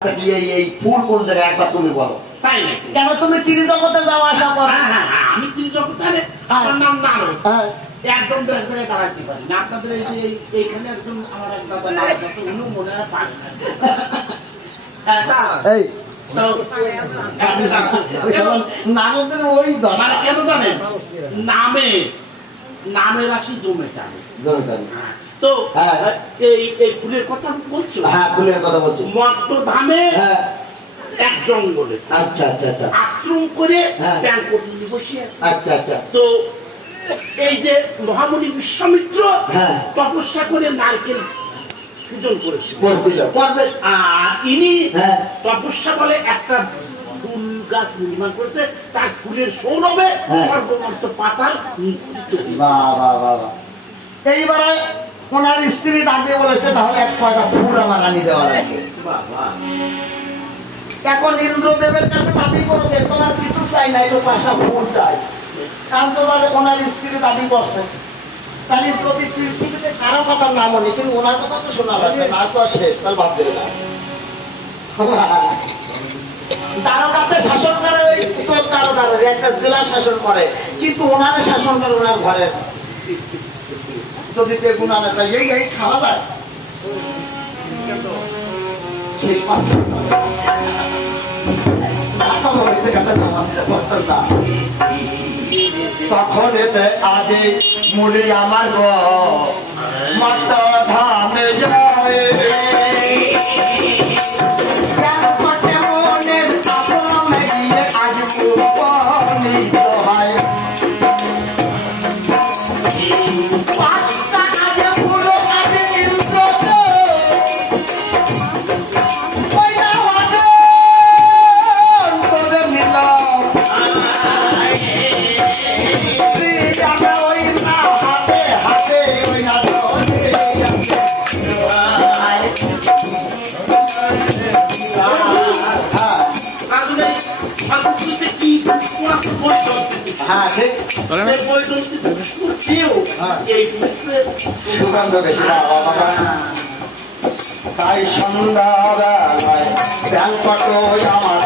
ফুল কোন জায়গায় একবার তুমি বলো। তাই নাকি? কেন তুমি চিরজগতে যাওয়া আসা করো? হ্যাঁ, আমি চিরজগতে আমার নাম নারদ। একদম তো এক জায়গায় দাঁড়াতে পারি না। আপনাদের এই যে এইখানে একজন আমার এক দাদা নারদ আছে, উনিও মনে হয় পারে না। এই তো নারদের ওই মানে কেন জানেন? নামের রাশি জমে টানে। তো এই ফুলের কথা বলছো? হ্যাঁ, ফুলের কথা বলছি। মর্তধামে হ্যাঁ, এক জঙ্গলে আচ্ছা আচ্ছা আচ্ছা আশ্রম করে হ্যাঁ। ধ্যান করতে বসে আছে। আচ্ছা আচ্ছা তো এই যে মহামুনি বিশ্বামিত্র হ্যাঁ। তপস্যা করে নারকেল সৃজন করেছে। করবে। আর ইনি হ্যাঁ। তপস্যা বলে একটা ফুল গাছ নির্মাণ করেছে, তার ফুলের সৌরভে হ্যাঁ। সর্বমস্ত পাতাল বাহ বাহ বাহ বাহ। এইবারে ওনার স্ত্রী ডাকে বলেছে তাহলে এক কয়টা ফুল আমার আনি দেওয়া লাগবে। এখন ইন্দ্রদেবের কাছে দাবি করেছে তোমার কিছু চাই না, একটু 5টা ফুল চাই। কারণ তোমার ওনার স্ত্রী দাবি করছে, তাহলে কবি পৃথিবীতে কারো কথা না মনে, কিন্তু ওনার কথা তো শোনা লাগবে না, তো শেষ তাহলে ভাব দেবে না। দ্বারকাতে শাসন করে ওই উত্তর দ্বারকার একটা জেলা শাসন করে, কিন্তু ওনার শাসন করে ওনার ঘরে যদি বেগুন আনে তাই এই খাওয়া যায় শেষ তখন এতে আজে মুড়ি আমার মত ধামে যায় আজ উপনীত হয় তাই সন্ধ্যাবেলায় ব্যাংকট আমার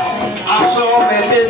আশ্রমেতে